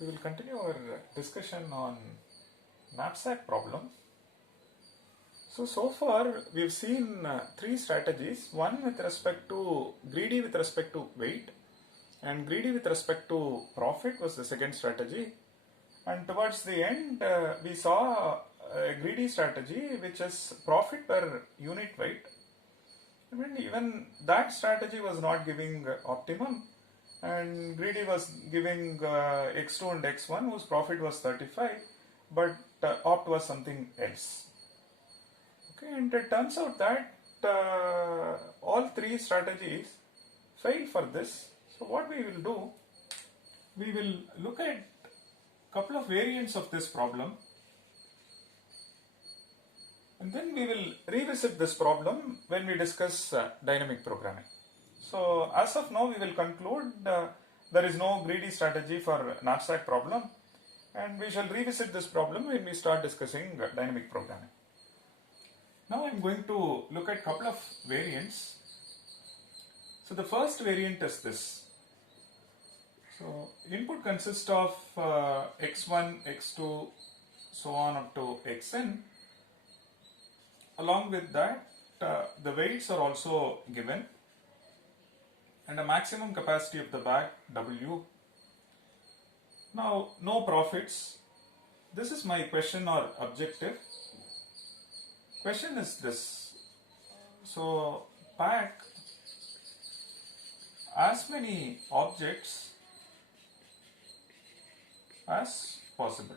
We will continue our discussion on knapsack problem. So far we've seen three strategies. One with respect to greedy with respect to weight, and greedy with respect to profit was the second strategy. And towards the end, we saw a greedy strategy which is profit per unit weight. I mean, even that strategy was not giving optimum, and greedy was giving x2 and x1 whose profit was 35, but opt was something else. Okay, and it turns out that all three strategies fail for this. So what we will do, we will look at a couple of variants of this problem, and then we will revisit this problem when we discuss dynamic programming. So as of now, we will conclude there is no greedy strategy for knapsack problem, and we shall revisit this problem when we start discussing dynamic programming. Now I am going to look at a couple of variants. So the first variant is this. So input consists of x1, x2, so on up to xn. Along with that, the weights are also given, and a maximum capacity of the bag W. Now, no profits. This is my question or objective. Question is this. So, pack as many objects as possible.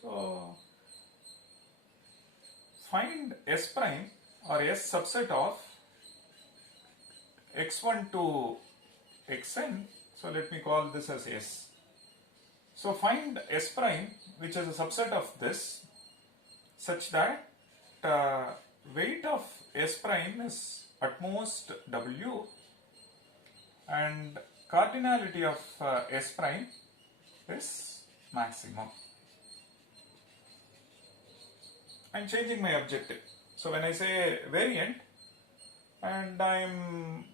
So, find S prime or S subset of x1 to xn. So let me call this as S. So find S prime which is a subset of this such that weight of S prime is at most W and cardinality of S prime is maximum. I am changing my objective. So when I say variant, and I am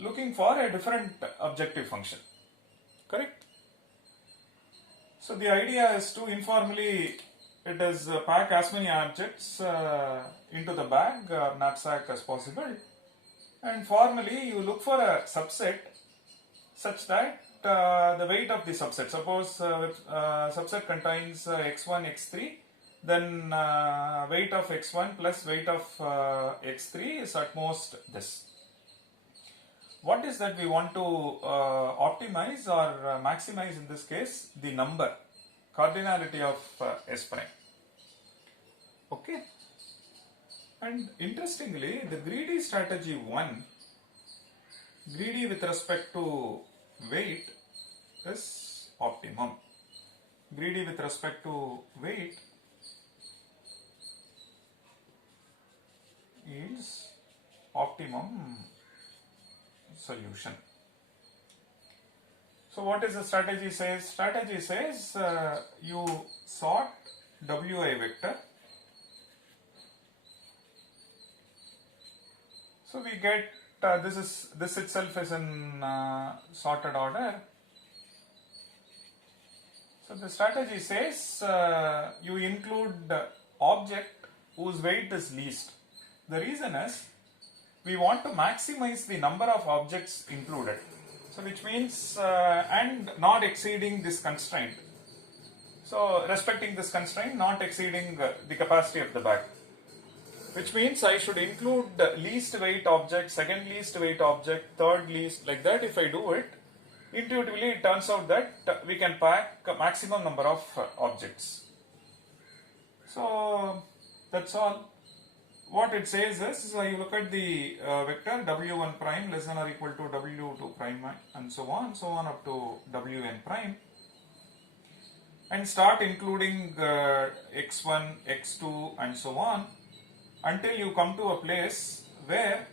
looking for a different objective function, correct? So the idea is to informally, it is pack as many objects into the bag or knapsack as possible, and formally you look for a subset such that the weight of the subset, suppose subset contains x1, x3, then weight of x1 plus weight of x3 is at most this. What is that we want to optimize or maximize in this case? The number, cardinality of S prime. Okay. And interestingly, the greedy strategy 1, greedy with respect to weight is optimum. Greedy with respect to weight is optimum solution. So what is the strategy says? Strategy says you sort Wi vector. So we get this itself is in sorted order. So the strategy says you include object whose weight is least. The reason is we want to maximize the number of objects included. So which means and not exceeding this constraint. So respecting this constraint, not exceeding the capacity of the bag. Which means I should include least weight object, second least weight object, third least, like that. If I do it, intuitively it turns out that we can pack a maximum number of objects. So that's all. What it says is, you look at the vector w1 prime less than or equal to w2 prime and so on up to wn prime, and start including x1, x2 and so on until you come to a place where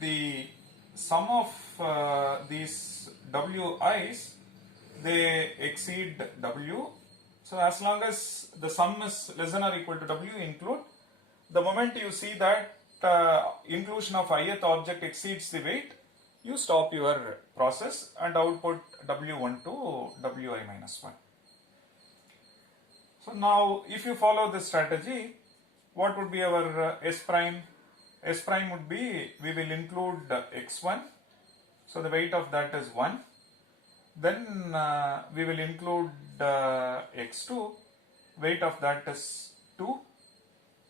the sum of these wi's, they exceed w. So as long as the sum is less than or equal to w, include. The moment you see that inclusion of ith object exceeds the weight, you stop your process and output w1 to wi minus 1. So now if you follow this strategy, what would be our S prime? S prime would be, we will include x1, so the weight of that is 1. Then we will include x2, weight of that is 2.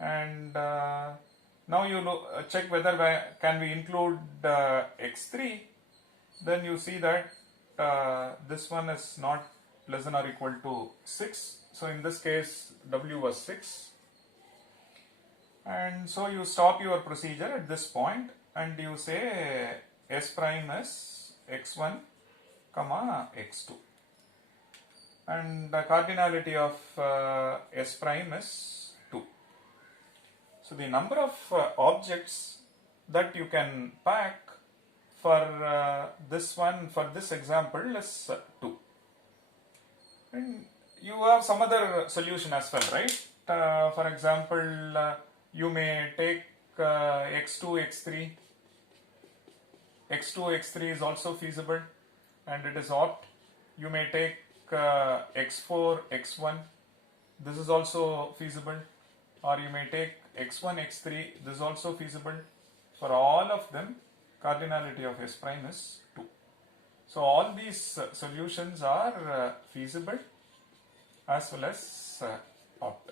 And now you check whether can we include x3. Then you see that this one is not less than or equal to 6. So in this case w was 6. And so you stop your procedure at this point and you say S prime is x1 comma x2. And the cardinality of S prime is 2. So the number of objects that you can pack for this one, for this example, is 2. And you have some other solution as well, right? For example, you may take x2, x3. x2, x3 is also feasible and it is opt. You may take x4, x1. This is also feasible. Or you may take x1, x3. This is also feasible. For all of them, cardinality of S prime is 2. So all these solutions are feasible as well as opt.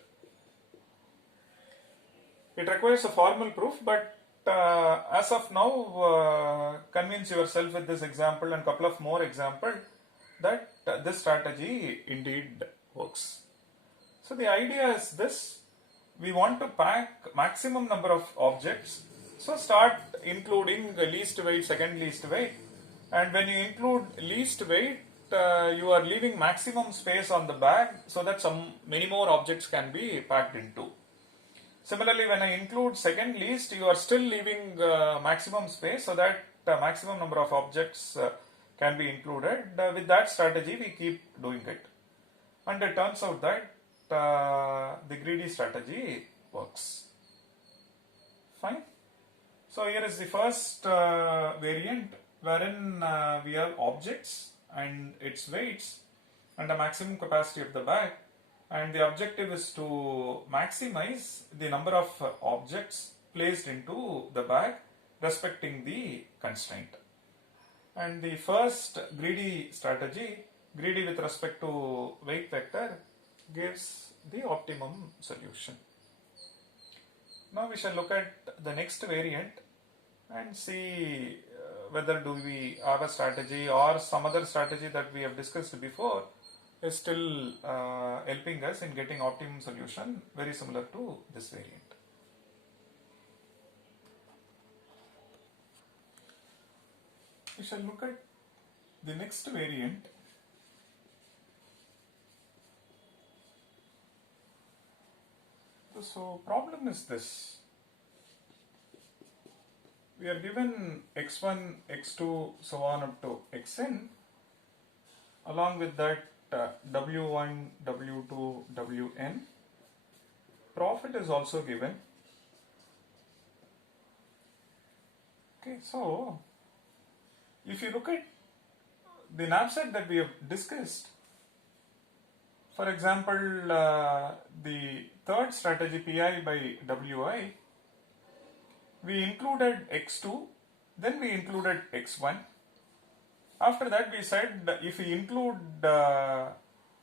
It requires a formal proof, but as of now, convince yourself with this example and couple of more examples that this strategy indeed works. So the idea is this: we want to pack maximum number of objects. So start including the least weight, second least weight, and when you include least weight, you are leaving maximum space on the bag so that many more objects can be packed into. Similarly, when I include second least, you are still leaving maximum space so that maximum number of objects can be included. With that strategy, we keep doing it. And it turns out that the greedy strategy works. Fine. So here is the first variant wherein we have objects and its weights and the maximum capacity of the bag. And the objective is to maximize the number of objects placed into the bag respecting the constraint. And the first greedy strategy, greedy with respect to weight vector, gives the optimum solution. Now we shall look at the next variant and see whether do we have a strategy or some other strategy that we have discussed before is still helping us in getting optimum solution very similar to this variant. We shall look at the next variant. So problem is this: we are given x1, x2, so on up to xn. Along with that w1, w2, wn. Profit is also given. Okay, so if you look at the knapsack that we have discussed, for example, the third strategy, pi by wi, we included x2, then we included x1. After that, we said if we include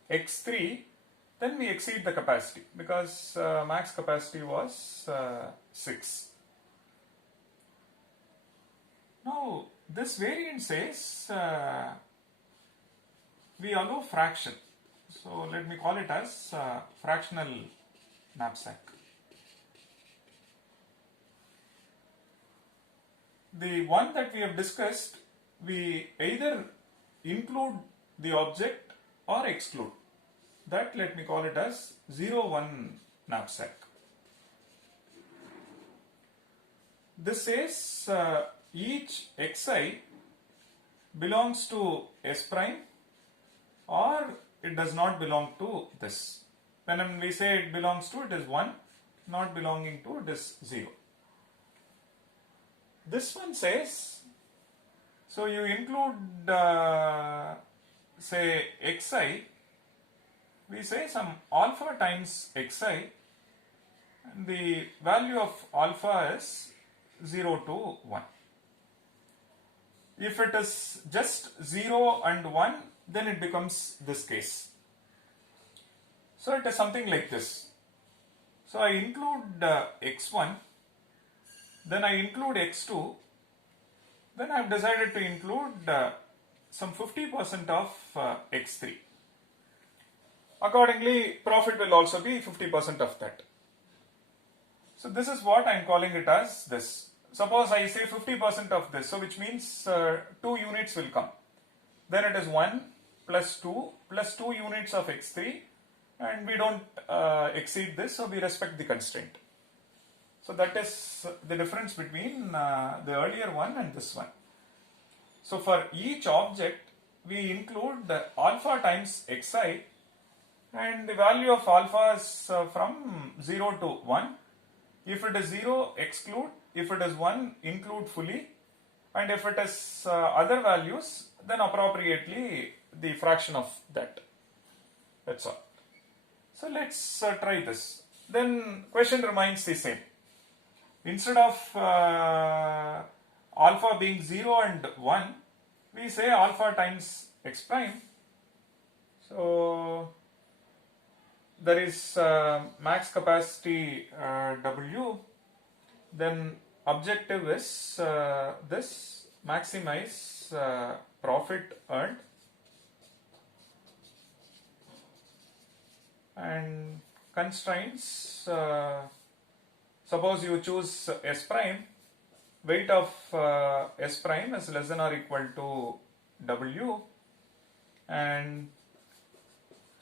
x3, then we exceed the capacity because max capacity was 6. Now, this variant says we allow fraction. So let me call it as fractional knapsack. The one that we have discussed, we either include the object or exclude. That let me call it as 0-1 knapsack. This says each xi belongs to S prime or it does not belong to this. When we say it belongs to, it is 1, not belonging to, it is 0. This one says, So you include say xi, we say some alpha times xi, and the value of alpha is 0 to 1. If it is just 0 and 1, then it becomes this case. So it is something like this. So I include x1, then I include x2, then I have decided to include some 50% of x3. Accordingly, profit will also be 50% of that. So this is what I am calling it as this. Suppose I say 50% of this, so which means 2 units will come. Then it is 1 plus 2 units of x3, and we don't exceed this, so we respect the constraint. So that is the difference between the earlier one and this one. So for each object, we include alpha times xi, and the value of alpha is from 0 to 1. If it is 0, exclude. If it is 1, include fully. And if it is other values, then appropriately the fraction of that. That's all. So let's try this. Then question remains the same. Instead of alpha being 0 and 1, we say alpha times x prime. So there is max capacity W, then objective is this, maximize profit earned, and constraints, suppose you choose S prime, weight of S prime is less than or equal to W, and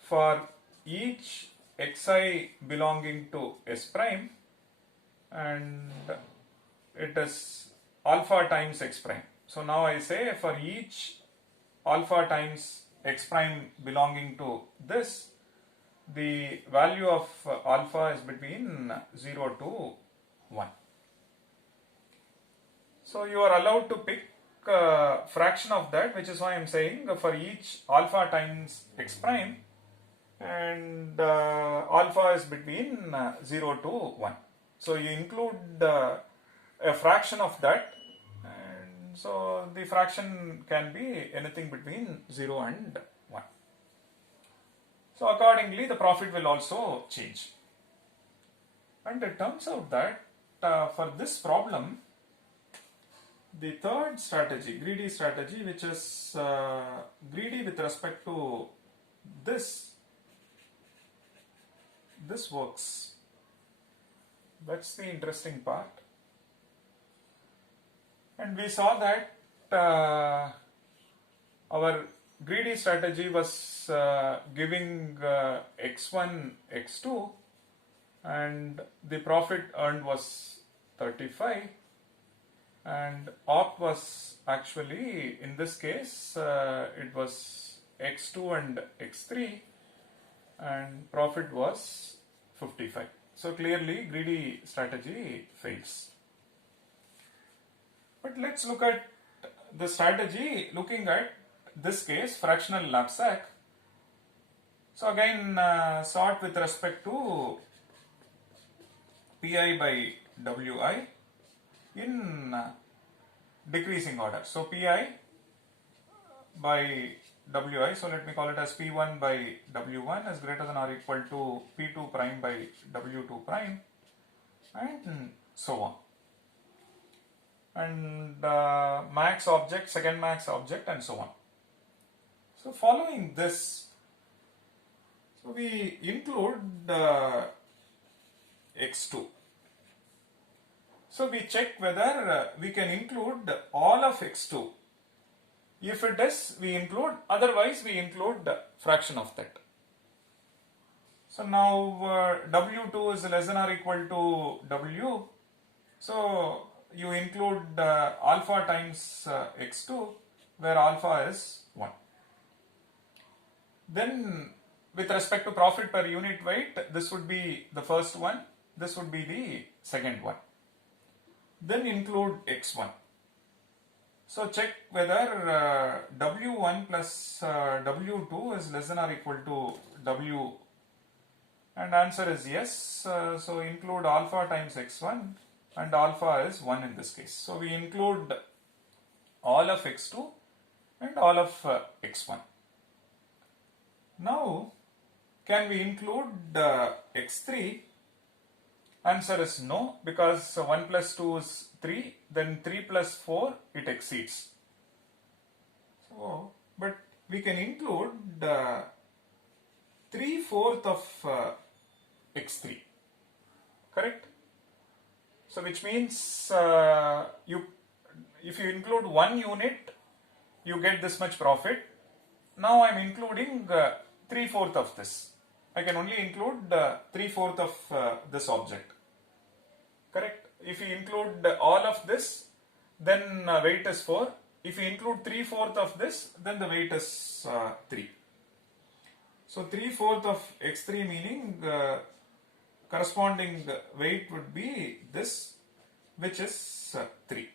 for each xi belonging to S prime, and it is alpha times x prime. So now I say for each alpha times x prime belonging to this, the value of alpha is between 0 to 1. So you are allowed to pick a fraction of that, which is why I am saying for each alpha times x prime, and alpha is between 0 to 1. So you include a fraction of that, and so the fraction can be anything between 0 and 1. So accordingly the profit will also change. And it turns out that for this problem, the third strategy, greedy strategy, which is greedy with respect to this works. That's the interesting part. And we saw that our greedy strategy was giving x1, x2, and the profit earned was 35, and opt was actually, in this case, it was x2 and x3, and profit was 55. So clearly greedy strategy fails. But let's look at the strategy looking at this case, fractional knapsack. So again sort with respect to Pi by Wi in decreasing order. So Pi by Wi, so let me call it as P1 by W1 is greater than or equal to P2 prime by W2 prime, and so on. And max object, second max object, and so on. So following this, so we include x2. So we check whether we can include all of x2. If it is, we include, otherwise we include the fraction of that. So now W2 is less than or equal to W. So you include alpha times x2, where alpha is 1. Then with respect to profit per unit weight, this would be the first one, this would be the second one. Then include x1. So check whether W1 plus W2 is less than or equal to W, and answer is yes. So include alpha times x1, and alpha is 1 in this case. So we include all of x2 and all of x1. Now can we include x3? Answer is no, because 1 plus 2 is 3, then 3 plus 4 it exceeds. So, but we can include 3/4 of x3, correct? So which means if you include 1 unit, you get this much profit. Now I am including 3/4 of this. I can only include 3/4 of this object. Correct? If you include all of this, then weight is 4. If you include 3/4 of this, then the weight is 3. So 3/4 of x3 meaning corresponding weight would be this, which is 3.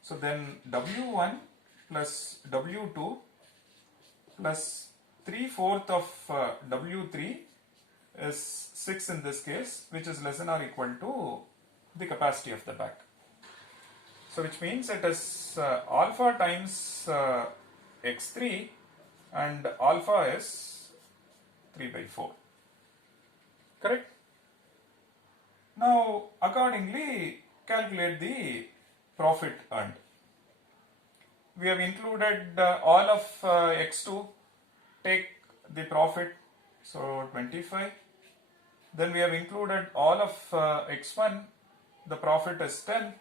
So then W1 plus W2 plus 3/4 of W3 is 6 in this case, which is less than or equal to the capacity of the bag. So which means it is alpha times x3, and alpha is 3/4. Correct? Now accordingly calculate the profit earned. We have included all of x2, take the profit, so 25. Then we have included all of x1, the profit is 10.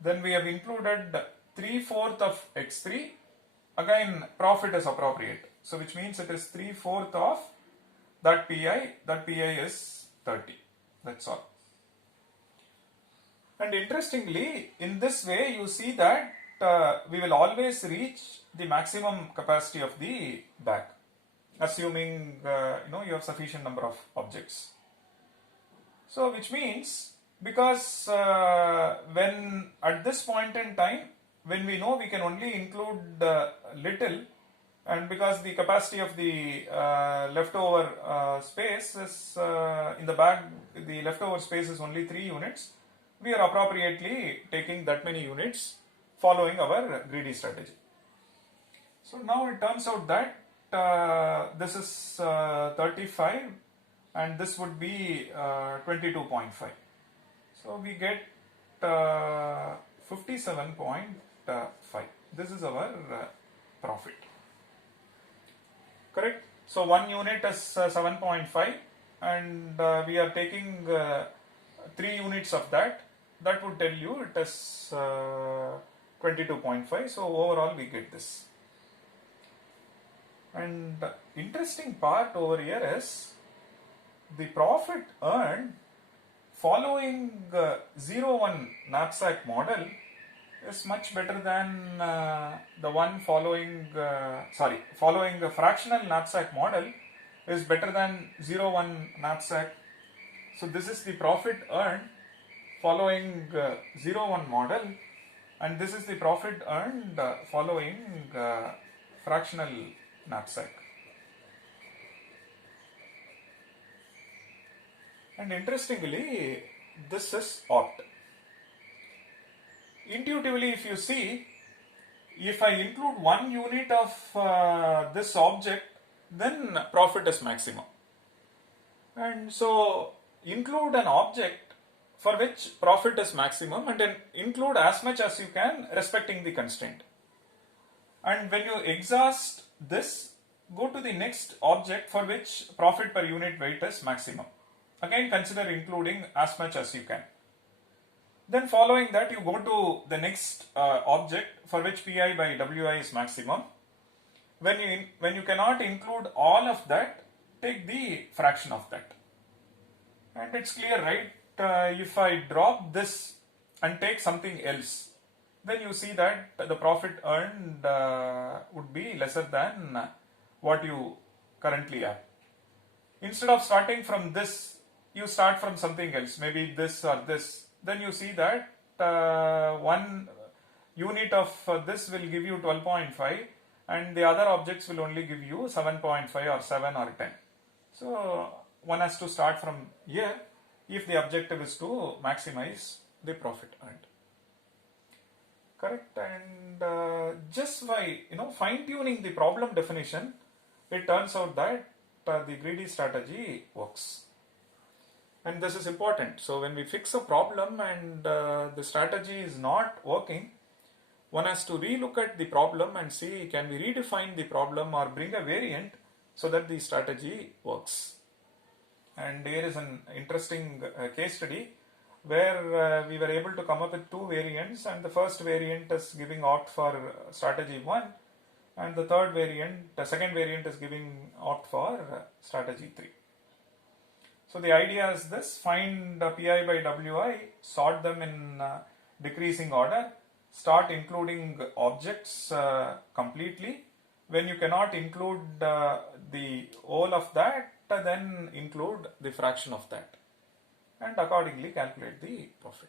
Then we have included 3/4 of x3, again profit is appropriate. So which means it is 3/4 of that PI is 30. That's all. And interestingly, in this way you see that we will always reach the maximum capacity of the bag, assuming you have sufficient number of objects. So which means, because when at this point in time, when we know we can only include little, and because the capacity of the leftover space is in the bag, the leftover space is only 3 units, we are appropriately taking that many units following our greedy strategy. So now it turns out that this is 35 and this would be 22.5. So we get 57.5. This is our profit. Correct? So 1 unit is 7.5 and we are taking 3 units of that. That would tell you it is 22.5. So overall we get this. And interesting part over here is the profit earned following 0-1 knapsack model is much better than the one following the fractional knapsack model is better than 0-1 knapsack. So this is the profit earned following 0-1 model, and this is the profit earned following fractional knapsack. And interestingly, this is opt. Intuitively, if you see, if I include 1 unit of this object, then profit is maximum. And so include an object for which profit is maximum and then include as much as you can respecting the constraint. And when you exhaust this, go to the next object for which profit per unit weight is maximum. Again, consider including as much as you can. Then following that, you go to the next object for which Pi by Wi is maximum. When you cannot include all of that, take the fraction of that. And it's clear, right? If I drop this and take something else, then you see that the profit earned would be lesser than what you currently have. Instead of starting from this, you start from something else, maybe this or this. Then you see that unit of this will give you 12.5 and the other objects will only give you 7.5 or 7 or 10. So one has to start from here if the objective is to maximize the profit earned. Correct. And just by fine tuning the problem definition, it turns out that the greedy strategy works. And this is important. So when we fix a problem and the strategy is not working, one has to relook at the problem and see, can we redefine the problem or bring a variant so that the strategy works. And here is an interesting case study where we were able to come up with two variants, and the first variant is giving opt for strategy 1 and the second variant is giving opt for strategy 3. So the idea is this: find Pi by Wi, sort them in decreasing order, start including objects completely. When you cannot include the whole of that, then include the fraction of that, and accordingly calculate the profit.